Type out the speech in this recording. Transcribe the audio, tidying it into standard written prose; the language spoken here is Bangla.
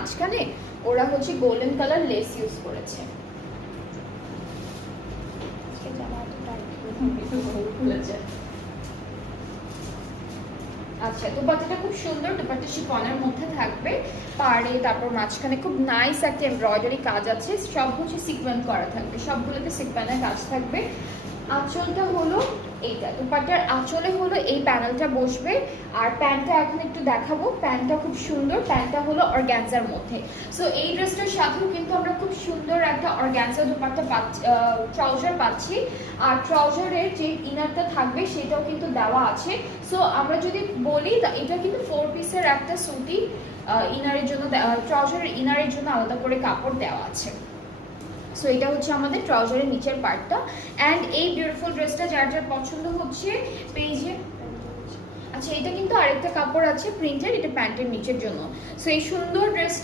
মাঝখানে ওরা হচ্ছে গোল্ডেন কালার লেস ইউজ করেছে। আচ্ছা, দুপাট্টাটা খুব সুন্দর, দুপাট্টা শিফনের মধ্যে থাকবে পাড়ে, তারপর মাঝখানে খুব নাইস একটা এমব্রয়ডারি কাজ আছে, সব হচ্ছে সিকোয়েন্স করা থাকবে, সবগুলোতে সিকোয়েন্সের কাজ থাকবে। আঁচলটা হলো এইটা, দুপাট্টার আঁচলে হলো এই প্যানেলটা বসবে। আর প্যান্টটা এখন একটু দেখাবো, প্যান্টটা খুব সুন্দর, প্যান্টটা হলো অর্গ্যানজার মধ্যে। সো এই ড্রেসটার সাথেও কিন্তু আমরা খুব সুন্দর একটা অর্গ্যানজা দুপাট্টা পাচ্ছি, ট্রাউজার পাচ্ছি। আর ট্রাউজারের যে ইনারটা থাকবে সেটাও কিন্তু দেওয়া আছে। সো আমরা যদি বলি এটা কিন্তু 4 পিসের একটা সুতি ইনারের জন্য, ট্রাউজারের ইনারের জন্য আলাদা করে কাপড় দেওয়া আছে। সো এটা হচ্ছে আমাদের ট্রাউজারের নিচের পার্টটা। অ্যান্ড এই বিউটিফুল ড্রেসটা যার যার পছন্দ হচ্ছে পেজে, আচ্ছা এটা কিন্তু আরেকটা কাপড় আছে প্রিন্টের, এটা প্যান্টের নিচের জন্য। সো এই সুন্দর ড্রেসটা